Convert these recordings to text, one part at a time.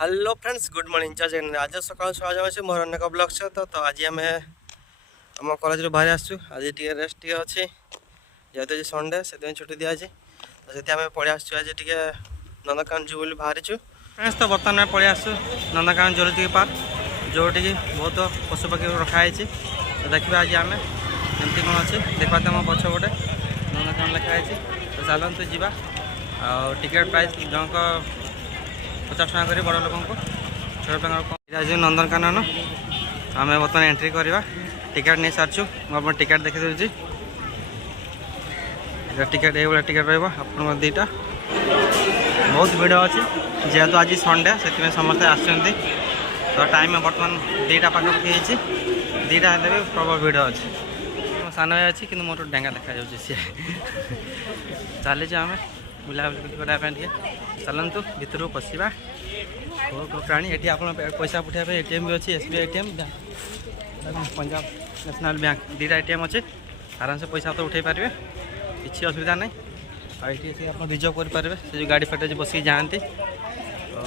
Hello friends, good morning. जय जगन्नाथ। आज सकाल स्वागत है मोर अनेक ब्लॉग सहित। तो आज आम आम कॉलेज बाहर आसु। आज टे रेस्ट टे अच्छी जेहतु आज संडे से छुट्टी दिखाई। तो से आम पलि आसु आज टे नंदनकानन जू बोली बाहरी फ्रेंड्स। तो बर्तमान पलि आसु नंदनकानन जूलॉजिकल पार्क, जोटी बहुत पशुपक्षी रखाई। तो देखा आज आम एमती कौन अच्छे देखा आम पछपटे नंदनकानन लिखाई। तो चलते जावा। टिकेट प्राइस जनक 50 टका कर बड़ लोक छोट पे नंदनकानन। आम बर्तमान एंट्री करवा। टिकेट नहीं सारचु मुझे टिकेट देखी दूसरी। टिकेट ये टिकेट रहा दीटा। बहुत भिड़ अच्छी जेहेतु आज संडे से समस्ते आसुँच। तो टाइम बर्तमान 2टा पाखापाखि दीटा हेल्ले भी प्रबल भिड़ अच्छी। सान भाई अच्छी कि मोर डेंगा देखा जाऊँगी सी चली आम बुलाबुली करने चलतु भितर पशिवा। प्राणी ये आप पैसा पठाइबे एटीएम भी अच्छी एसबीआई एटीएम पंजाब नेशनल बैंक 2टा एटीएम अच्छे। आराम से पैसा तो उठे पारे किसी असुविधा नहीं। ये आप रिजर्व करेंगे से जो गाड़ी फाटे बस जाती। तो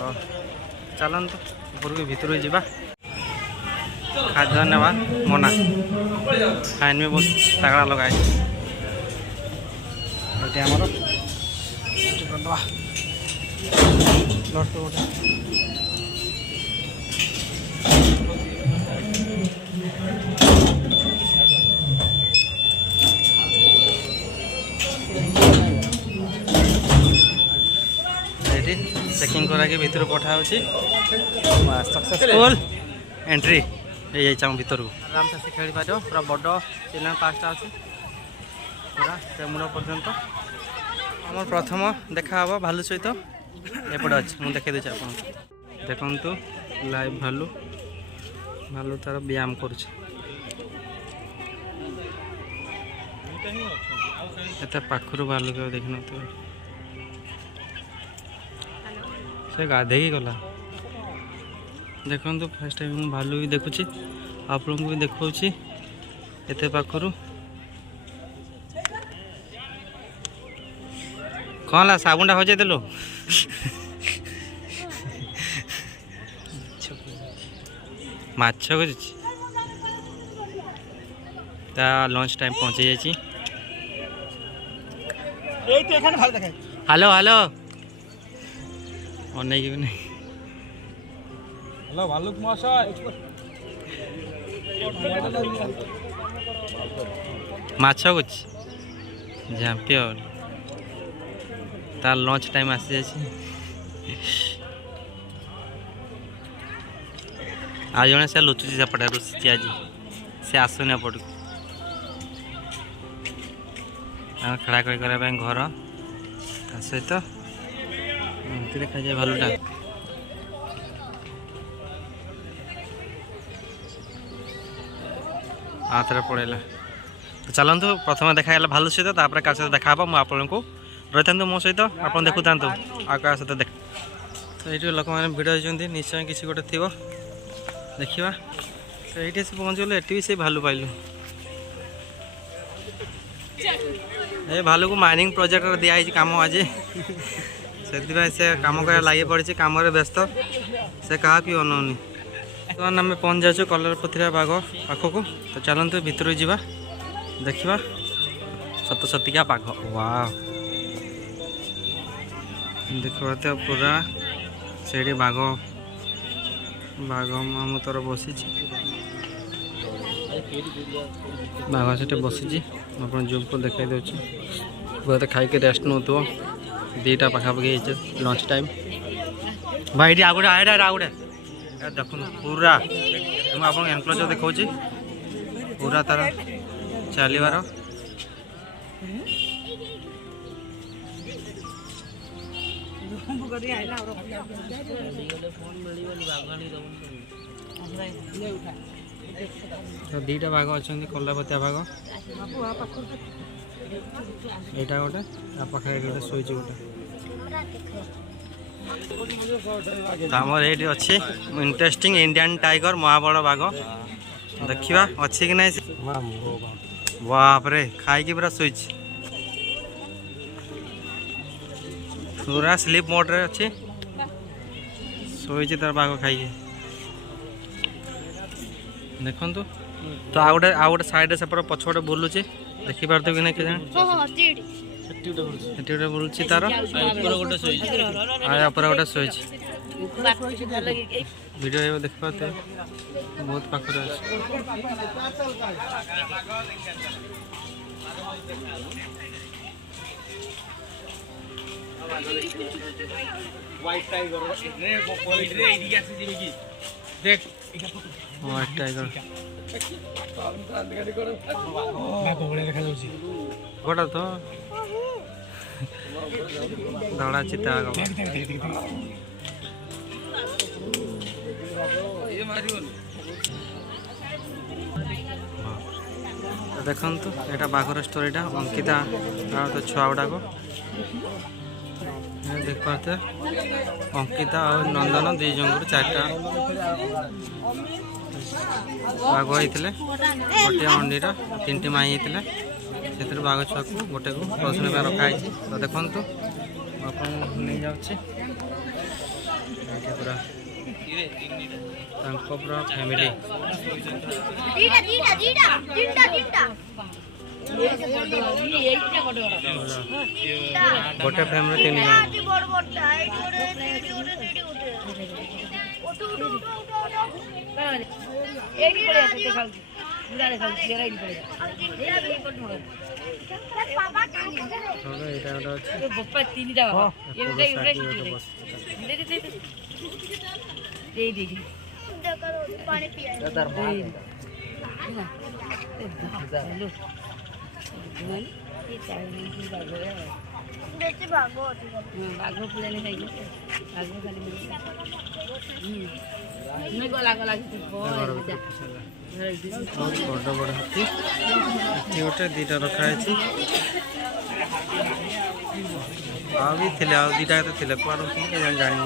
चलतु ऊपर को भितर जावा। खाद्य नेवा मना फाइन भी बहुत तगड़ा लगाए। चेकिंग करा के भीतर पठा सक्सेसफुल एंट्री ये भीतर को आराम से खेल पार। पूरा बड़ चिल्ड्रेन पार्कटा अच्छे पूरा मूल पर्यंत। आम प्रथम देखा हम भालू सहित एपटे अच्छे मुझे देखे दूसरी आप देखु लाइव भालू। भालू तार व्यायाम कर पाखर भालू के देख न से गाधे गला। देखु फर्स्ट टाइम मुझे भालू भी देखुची आप लोगों भी देखा एत पाखर। कौन ला साबुनटा हजे देलो माछ ता लंच टाइम पहुँची जाइए। हेलो हेलो अनेक भी नहीं। हेलो भालुक महाशय माछ कुछ झाँपी तार लंच टाइम आसी जाए। आज जड़े से लुचुची सेपटे रुची आज से आसुनि एपट खेला खेली करने घर सहित एमती देखा जाए भालूटा। थे पड़ेगा। तो चलतु प्रथम देखा भालू सहित क्या सहित देखा मुझे आपको रही था मो सहित आप देखु था क्या सहित देख। तो ये लोक मैंने भिड़ होती निश्चय किसी गोटे थी देखा। तो ये से पहुँचल ये से भालू पाइलु। ये भालू को माइनिंग प्रोजेक्ट दिखाई कम आज से कम कर लगे पड़ी कम व्यस्त से क्या भी अनौनी। तो आम पहुँच जाऊँ कलर पथरिया बाघ पाखक। तो चलते भितर जावा देखा सत सतिका बाघ। वाह देखा तो पूरा से बाघ बाघ मामू तोर बसी बाघ से बसी आप जूम को देखा दूसरी पूरा तो खाई रेस्ट नौ 2टा पाखापाखि लंच टाइम। भाई ये आगे आगे देखो पूरा मुझे आप एनक्लोजर देखा पूरा तार चलवार। तो दुईटा बाघ अच्छा कलापतिया बाघ यहाँ गोटे पाखे गोटे शोच गोटे आमर ये अच्छी इंटरेस्टिंग इंडियन टाइगर महाबड़ बाघ देखा अच्छी कि नहीं बाप रे खाई पूरा शोच पूरा स्लीप मोड रे अच्छी शोची तार बाघ खाई देखु तो आउ गोटे साइड से पछपटे बुलूचे देखिपार कि ना क्या जाने बुलूची तार गोटे शोच वीडियो देख पाते बहुत पाखे व्हाइट टाइगर देख व्हाइट टाइगर गोटा तो धड़ा चिता देखु यहाँ बाघर स्टोरीटा अंकिता तो छुआ गुड़ाक देख पाते अंकिता और नंदन दी जन चार्टा बाघ होते गोटे अंडीर 3टी माई होते से बाघ छुआ को गोटे को प्रश्न रखाई तो देखु आप नहीं जाऊँगी पूरा पूरा फैमिली गोटे फैमिली 3 बड़ बड़ हाथी गोटे 2टा रखाई भी थे 2टा थे कुआड़ जानी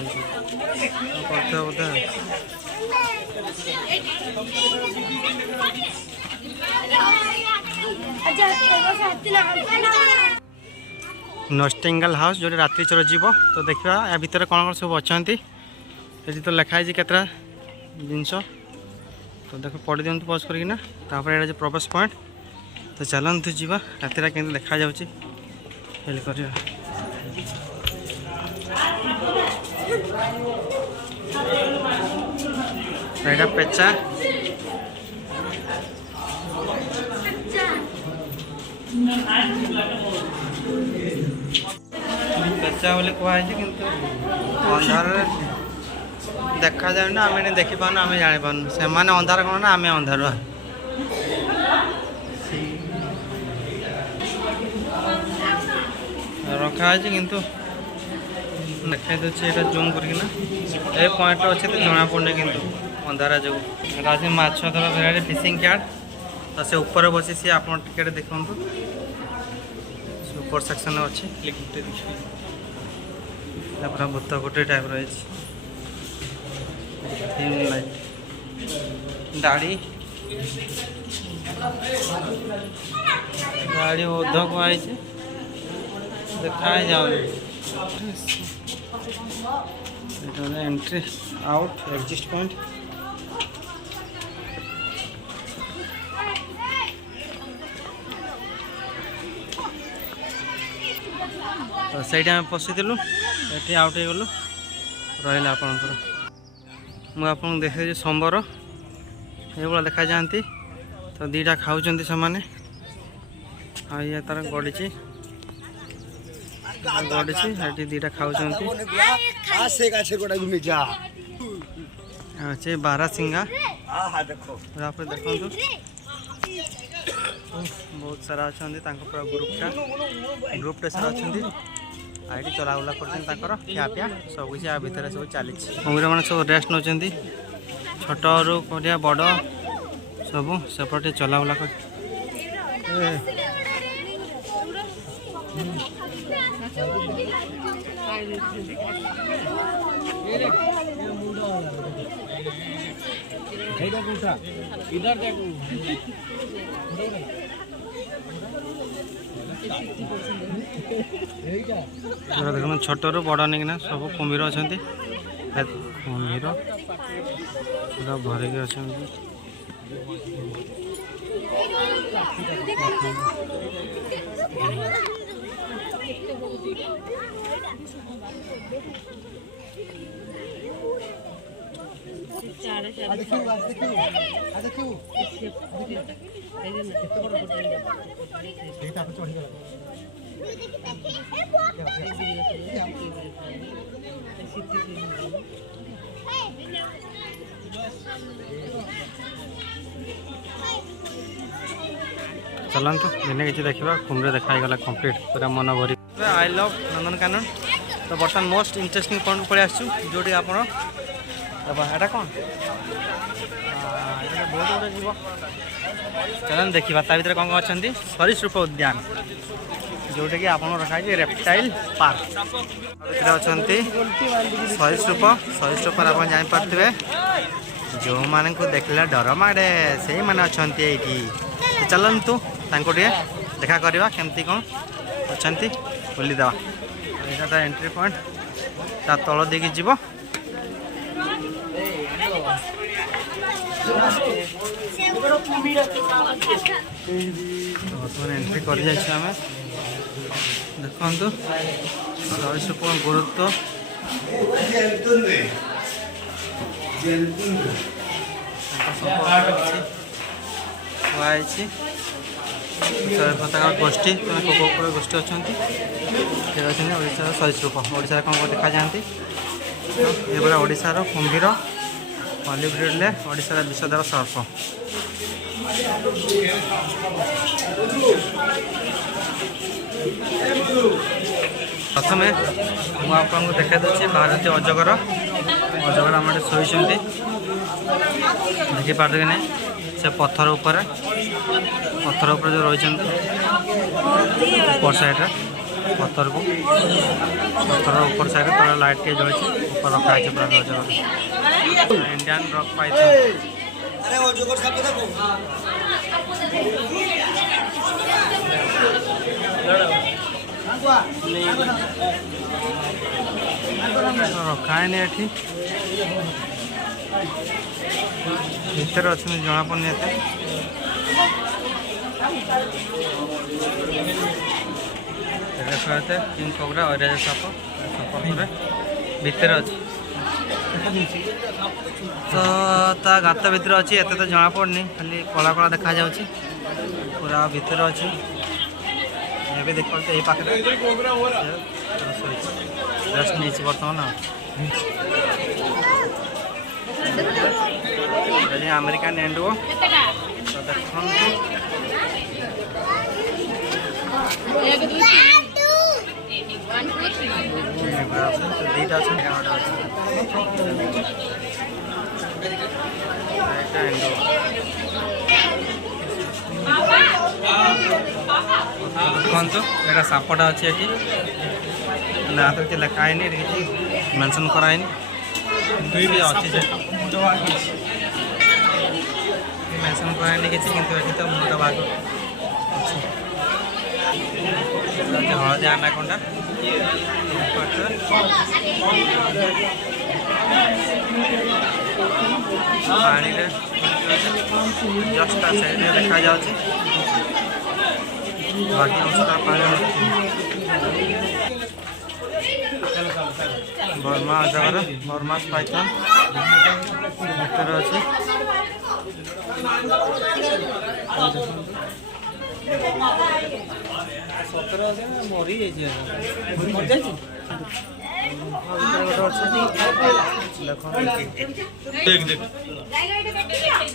करते बोधे नस्टिंगल हाउस जो रात्रि चल जीव तो देखा या भितर कौन कौन सब अच्छा ये तो लिखाई केतरा जिनस तो देख पढ़ी दिखाँ पज करना ये प्रवेश पॉइंट तो चलतु जावा राति के देखा जाऊँगी हेल्प कर पेचा पेचा बोले कहुई कि अंधार देखा जाए ना आम नहीं देखी पान आम जानी पान से अंधार कौन ना आम अंधारुआ रखाई किंतु देखा दूसरी ये जूम करना ए पॉइंट अच्छे तो जना पड़े कि अंधारा जो राजी माछ धर भेराइटी फिशिंग कैट तो से ऊपर बसी सी आप टिकेट देखु ऊपर सेक्शन अच्छे पूरा भूत गोटे टाइप रही लाइट दाढ़ी गाड़ी ओध कुआई देखा जाऊनी एंट्री आउट एग्जिस्ट पॉइंट तो सही आम पशिलु ये आउट हो गलु रहा आपंकर मुझे देखे संबर ये देखा जाती तो 2टा खाऊँ से ये तार गड़ी गड़ी 2टा खाऊँ अच्छे 12 सिंगा देखो बहुत सारा अच्छा पूरा ग्रुपटे सारा अच्छा आईटी चलाबुला कर खियापिया सब किसी भितर सब चली कुम्भीर मैंने सब रेस्ट नौ ଛୋଟରୁ କରିବା ବଡ଼ ସବୁ ସେପଟେ ଚଲାବୁଲା କରି ଦେଖନ୍ତୁ ଛୋଟରୁ ବଡ଼ ନେଇକିନା ସବୁ କୁମ୍ଭୀର ଅଛନ୍ତି। କୁମ୍ଭୀର ପୁରା ଭରିକି ଅଛନ୍ତି। चलतु दिने कि देखा कुम्भीर देखाईगला कम्प्लीट पूरा मन भरी। I love Nandankanan. तो बर्तमान मोस्ट इंटरेस्टिंग पॉइंट पड़े आसू जोटी आप कौन बहुत गुड जीव चलन देखा ता भर कौन अच्छा सरीसृप उद्यान जोटा कि आप रखा रेप्टाइल पार्क अच्छा सरीसृप सरीसृप आप जापारे जो मान को देखला डर माड़े से मैंने अच्छा ये चलतु देखा करवा केमती कौन अच्छा बुलीदे यहाँ एंट्री पॉइंट ता तल देकी जीव बर्तमान एंट्री कर देखु सरीसृप गुरुत्व पताका गोष्ठी गोष्ठी अच्छा सरीसृप ओडिशा कौन देखा जाती ये पूरा ओडिशार कुम्भीर हॉलीवुड ओडिशार विषधर सर्प प्रथम मुझे देखा दूसरी भारतीय अजगर अजगर आम शोई देखिपार कि नहीं से पत्थर उपर जो रही ऊपर साइड पत्थर को पत्थर ऊपर साइड पूरा लाइट के जल ऊपर रखा है पूरा अजगर इंडियन रॉक पाइथन रखा है भर अच्छे जना पड़नी किंग कोबरा अरेज साप भितर अच्छे तो ता गात भर अच्छी एत तो जना पड़नी खाली कला कला देखा जाऊँगी पूरा भितर अच्छी ये देख ये पाखे रेस्ट नहीं बर्तमान अमेरिकान एंडो तो देखो दीटा अच्छा देखो यहाँ सापटा अच्छे ये हाथ किसी लिखाई मेंशन कराई अच्छी मेंशन कराई किसी कि तो मुंडा भाग हलदी आनाकोंडा पानी जस्ट साइड देखा जा बाकी बर्मा अजगर बर्मा पाइथन भर अच्छे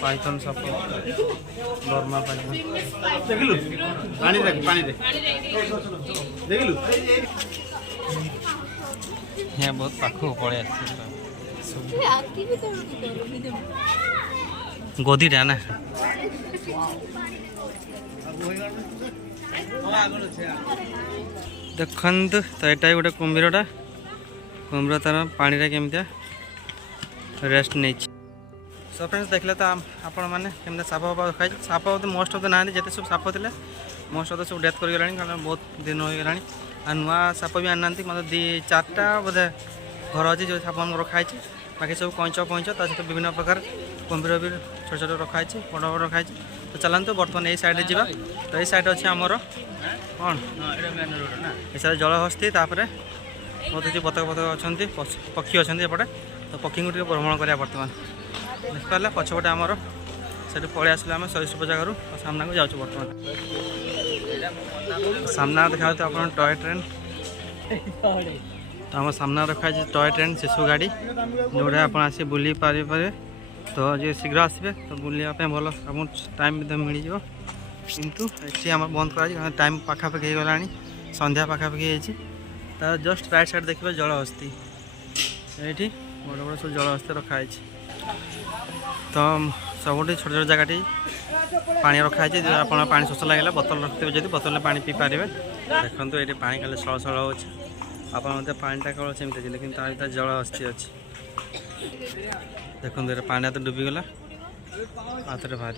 पाइथन सब बर्मा पाइथन यहाँ बहुत पाखु पड़े सब गदीटा ना देखु तो यहाँ गोटे कुम्भीरटा कुम्भीर तार पानी केमतिया रेस्ट नहीं। सो फ्रेंड्स देखले तो आपण मैंने केमती साप फाप रखाई साप तो मोस्ट ऑफ द ना जिते सब साप थे most of the sub death कर कारण बहुत दिन हो गलानी आ नुआ साप भी आना मतलब 2-4टा बोधे घर अच्छी जो साप रखाई बाकी सब कंच पंच सहित विभिन्न प्रकार कुम्भीर भी छोट छोट रखाई बड़ बड़ रखाई तो चलते बर्तमान यही साइड जा तो यही साइड अच्छे आमर कौन ये साइड जलहस्ती बहुत किसी बतक बतक अच्छा पक्षी अच्छा एपटे तो पक्षी को भ्रमण करा बर्तमान देखिपारे पछपटे आमर से पलि आसले आम सरीसृप जगार सामना को जाऊँ बर्तमान सामना देखा आप टॉय ट्रेन तो आम सामना रखा है टॉय ट्रेन शिशु गाड़ी जोड़े आप आसी बुली पारे तो जो शीघ्र आसबे तो बुलापी भल आप टाइम मिल जाए किंतु ये आम बंद कर टाइम पाखापाखि हो गला संध्या पाखापाखि तार जस्ट राइट साइड देखिए जलहस्ती ये बड़ बड़ सब जलहस्ती रखाई तो सबुठ छोट छोट जगह पानी रखाई जो आप पानी शोष लगे बोतल रखते जो बोतल पानी पी पारे देखो ये पानी खाली सଳ सଳ हो आप पानीटा केवल सेमती लेकिन तार भर जलहस्ती अच्छी देखो ये पानी तो डूबीगला हाथ बाहर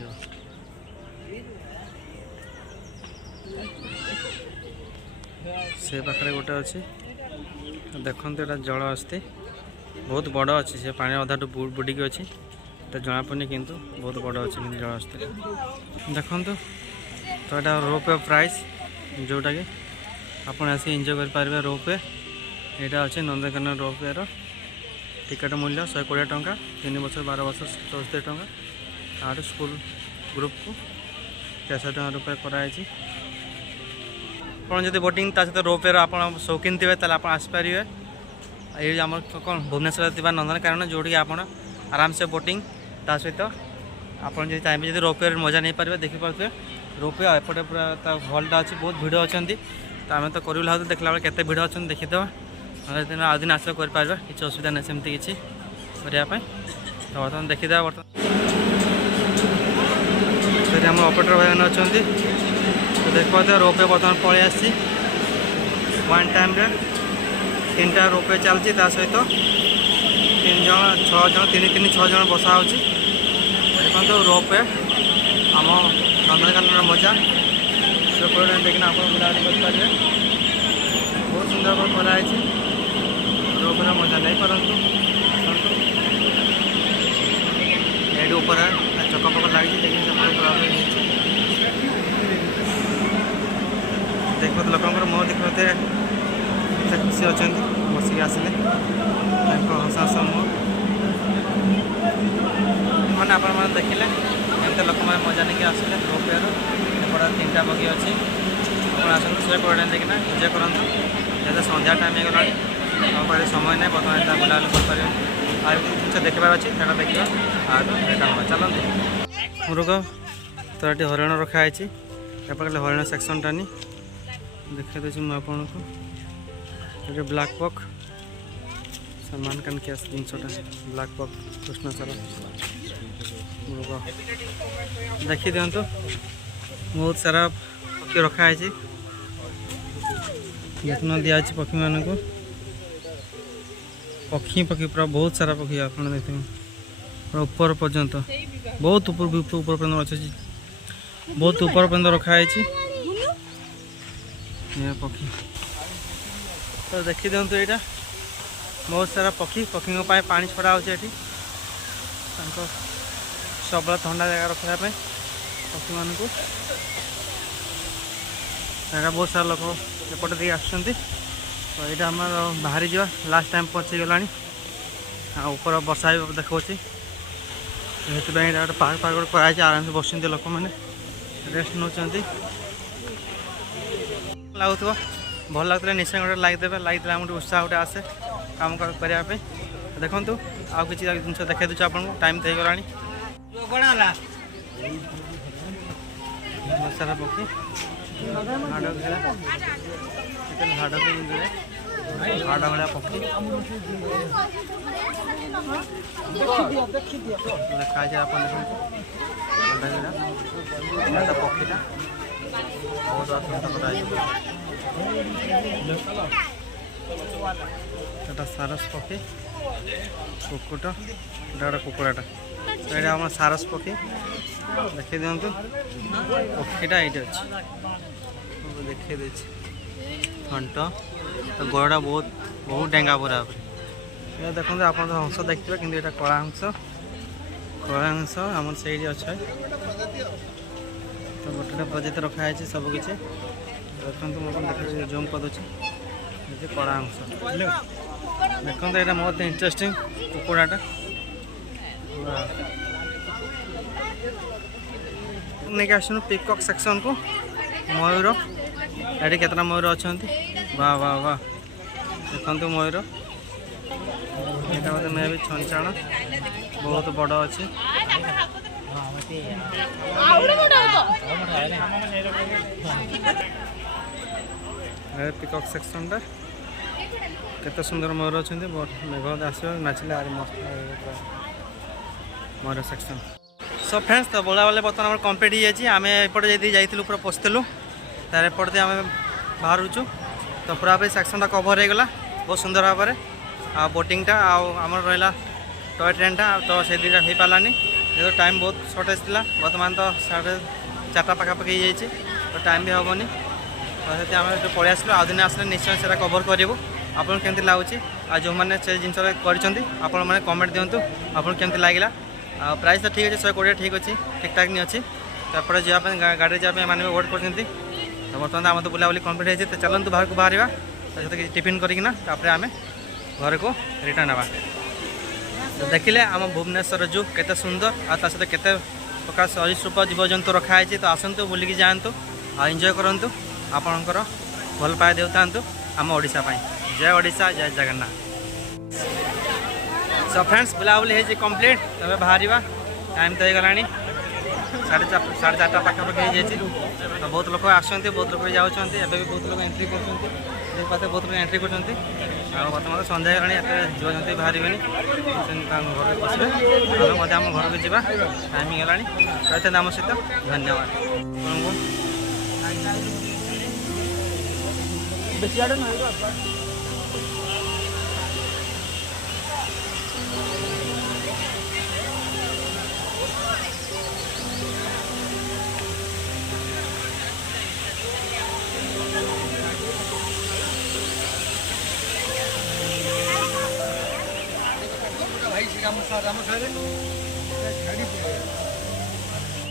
से पाखे गोटे अच्छी देखो यहाँ जलहस्ती बहुत बड़ अच्छी से पानी अधा बुड़िकी अच्छी तो जना पड़नी किंतु बहुत बड़ अच्छी जलहस्ती देखो तो यहाँ रोपवे प्राइस जोटा कि आप एंजॉय करेंगे रोपवे यहाँ अच्छे नंदनकानन रोपवे टिकेट मूल्य 120 टंका 3 वर्ष 12 वर्ष 74 टंका आठ स्कूल ग्रुप को 63 टंका रुपये कराई आप बोटिंग सहित रोपवे आप शौकीन थे आप आसपारे ये आम कौन भुवनेश्वर नंदनकानन जोड़ी आप आराम से बोटिंग ता सहित आप चाहिए जब रोपवे मजा नहीं पारे देखिपे रोपवे एपटे पूरा हल्टा अच्छी बहुत भिड़ अच्छा तो आम तो करूँ देखला बेले केते भिड़ अच्छा देखीद दिन आउ दिन आस कर किसी असुविधा नहीं सेमती किसी करने तो बर्तमान देखीद बर्तमान आम ऑपरेटर भाई मैंने अच्छा तो देखते रोपवे बर्तमान पलि आसी वन टाइम 3टा रोपवे चलती सहित 3 जन 6 जन 3 6 जन बसा हो देखो रोपवे आम नंदनकानन मजा से देखना आप बुलाबुली करेंगे बहुत सुंदर भाव कराई रोपवे मजा नहीं परंतु ये ऊपर चकपक लगी देखते लोक मुँह देखते खुशी अच्छा बसिक आसिले हस हस मुँह मैंने आप देखिले एमती लोक मैंने मजा नहीं आसिले रोपवे एपटे 3टा बगी अच्छी आप आसतु से पड़े देखना एंजय करूँ जैसे संध्या टाइम हो गला आम पाखे समय नहीं बर्तमान बुलाबुली कर आज जिन देखार अच्छे से देखा आज चलते मृग तो ये हरिण रखाई एपटे हरिण सेक्शनटा नहीं देखा दूसरी मुझे आपन को ब्लैक पक सलमान खान के जिनटा ब्लैक पक कृष्णचर मृग देखी दिंतु बहुत सारा पक्षी रखाई यत्न दिया पक्षी मान को पक्षी पूरा बहुत सारा पक्षी आप देखते पूरा ऊपर पर्यंत बहुत ऊपर पर्यटन अच्छे बहुत ऊपर पर्यटन रखाई पक्षी तो देखी दिंतु यहाँ बहुत सारा पक्षी पक्षी पानी छड़ा हो सब ठंडा जगह रखापी पक्षी मान को बहुत सारा लोक एपटे देख आस तो यहाँ आम बाहरी जा लास्ट टाइम पहुँची गला ऊपर वर्षा भी देखा से पार्क पार्क गोटे कराई आराम से बस लोक मैंने रेस्ट नौ लगुव भल लगता निश्चय गोटे लाइक देवे लाइक देते गोटे उत्साह गोटे आसे काम करने देखूँ आउ कि जिन देखा दूसरे आपको टाइम तो गला बहुत सारा पक्षी हाड़ खेला हाड़ ଛଅଟା ଭଳିଆ ପକ୍ଷୀ ଲେଖା ହେଇଛି ଆପଣ ଦେଖନ୍ତୁ ଏଇଟା ପକ୍ଷୀଟା ବହୁତ ଅତ୍ୟନ୍ତ କରାଯାଇଛି। ଏଇଟା ସାରସ ପକ୍ଷୀ କୁକୁଟ ଏଇଟା ଗୋଟେ କୁକୁଡ଼ାଟା ଏଇଟା ଆମର ସାରସ ପକ୍ଷୀ ଦେଖେଇ ଦିଅନ୍ତୁ ପକ୍ଷୀଟା ଏଇଠି ଅଛି ଦେଖେଇ ଦେଇଛି ଥଣ୍ଟ ତ ଗୋଡ଼ଟା ବହୁତ ଡେଙ୍ଗା ପୁରା ଉପରେ ଏଇଟା ଦେଖନ୍ତୁ ଆପଣ ତ ହଂସ ଦେଖିଥିବେ କିନ୍ତୁ ଏଇଟା କଳା ହଂସ ଆମର ସେଇଠି ଅଛି ତ ଗୋଟେ ପ୍ରଜାତି ରଖାହେଇଛି ସବୁକିଛି ଦେଖନ୍ତୁ ମୁଁ ଦେଖି ଜୁମ୍ କରିଦେଉଛି ଏଠି କଳା ହଂସ ଦେଖନ୍ତୁ ଏଇଟା ବହୁତ ଇଣ୍ଟରେଷ୍ଟିଂ କୁକୁଡ଼ାଟା ନେଇକି ଆସୁନୁ ପିକକ୍ ସେକ୍ସନକୁ ମୟୂର ଏଠି କେତେଟା ମୟୂର ଅଛନ୍ତି ବାଃ ବାଃ ବାଃ ଦେଖନ୍ତୁ ମୟୂର ଏଇଟା ବୋଧେ ମେ ବି ଛଞ୍ଚାଣ ବହୁତ ବଡ଼ ଅଛି ପିକକ୍ ସେକ୍ସନଟା କେତେ ସୁନ୍ଦର ମୟୂର ଅଛନ୍ତି ମେଘ ଆସିବ ନାଚିଲେ ଆହୁରି ମସ୍ତ ମୟୂର ସେକ୍ସନ ସୋ ଫ୍ରେଣ୍ଡସ୍ ତ ବୁଲାବୁଲି ବର୍ତ୍ତମାନ ଆମର କମ୍ପ୍ଲିଟ୍ ହେଇଯାଇଛି ଆମେ ଏପଟେ ଯଦି ଯାଇଥିଲୁ ପୁରା ପଶିଥିଲୁ ତାର ଏପଟେ ଆମେ ବାହାରୁଛୁ ତ ପୁରା ସେକ୍ସନଟା କଭର୍ ହେଇଗଲା ବହୁତ ସୁନ୍ଦର ଭାବରେ ଆଉ ବୋଟିଂଟା ଆଉ ଆମର ରହିଲା ଟୟ ଟ୍ରେନ୍ଟା ତ ସେ ଦୁଇଟା ହେଇପାରିଲାନି ଯେହେତୁ ଟାଇମ୍ ବହୁତ ସର୍ଟେଜ୍ ଥିଲା ବର୍ତ୍ତମାନ ତ 4:30 ପାଖାପାଖି ହେଇଯାଇଛି ତ ଟାଇମ୍ ବି ହେବନି ତ ସେଥିପାଇଁ ଆମେ ଏଠୁ ପଳେଇ ଆସିଲୁ ଆଉ ଦିନେ ଆସିଲେ ନିଶ୍ଚୟ ସେଇଟା କଭର୍ କରିବୁ ଆପଣଙ୍କୁ କେମିତି ଲାଗୁଛି ଆଉ ଯେଉଁମାନେ ସେ ଜିନିଷଟା କରିଛନ୍ତି ଆପଣମାନେ କମେଣ୍ଟ ଦିଅନ୍ତୁ ଆପଣଙ୍କୁ କେମିତି ଲାଗିଲା ଆଉ ପ୍ରାଇସ୍ ତ ଠିକ୍ ଅଛି 120 ଠିକ୍ ଅଛି ଠିକ୍ଠାକ୍ ନି ଅଛି ତ ଏପଟେ ଯିବା ପାଇଁ ଗାଡ଼ିରେ ଯିବା ପାଇଁ ଏମାନେ ବି ୱେଟ୍ କରୁଛନ୍ତି ତ ବର୍ତ୍ତମାନ ଆମର ତ ବୁଲାବୁଲି କମ୍ପ୍ଲିଟ୍ ହେଇଛି ତ ଚାଲନ୍ତୁ ବାହାରକୁ ବାହାରିବା ତା ସହିତ କିଛି ଟିଫିନ୍ କରିକିନା ତାପରେ ଆମେ ଘରକୁ ରିଟର୍ନ ହେବା ତ ଦେଖିଲେ ଆମ ଭୁବନେଶ୍ୱର ଜୁ କେତେ ସୁନ୍ଦର ଆଉ ତା ସହିତ କେତେ ପ୍ରକାର ସରୀସୃପ ଜୀବଜନ୍ତୁ ରଖା ହେଇଛି ତ ଆସନ୍ତୁ ବୁଲିକି ଯାଆନ୍ତୁ ଆଉ ଏନ୍ଜୟ କରନ୍ତୁ ଆପଣଙ୍କର ଭଲ ପାଇବା ଦେଉଥାନ୍ତୁ ଆମ ଓଡ଼ିଶା ପାଇଁ ଜୟ ଓଡ଼ିଶା ଜୟ ଜଗନ୍ନାଥ ସୋ ଫ୍ରେଣ୍ଡସ୍ ବୁଲାବୁଲି ହେଇଛି କମ୍ପ୍ଲିଟ୍ ତବେ ବାହାରିବା ଟାଇମ୍ ତ ହେଇଗଲାଣି 4:30 ପାଖାପାଖି ହେଇଯାଇଛି ତ ବହୁତ ଲୋକ ଆସୁଛନ୍ତି ବହୁତ ଲୋକ ବି ଯାଉଛନ୍ତି ଏବେ ବି ବହୁତ ଲୋକ ଏଣ୍ଟ୍ରି କରୁଛନ୍ତି ପାଖରେ ବହୁତ ଲୋକ ଏଣ୍ଟ୍ରି କରୁଛନ୍ତି ଆଉ ବର୍ତ୍ତମାନ ସନ୍ଧ୍ୟା ହେଇଗଲାଣି ଏତେ ଜୀବଜନ୍ତୁ ବାହାରିବେନି ଘରକୁ ବସିବେ ଆମେ ମଧ୍ୟ ଆମ ଘରକୁ ଯିବା ଟାଇମିଂ ହେଲାଣି ରହିଥାନ୍ତି ଆମ ସହିତ ଧନ୍ୟବାଦ ଆପଣଙ୍କୁ ଭାଇ ସେ କାମ ସାର୍ ଆମ ସାର୍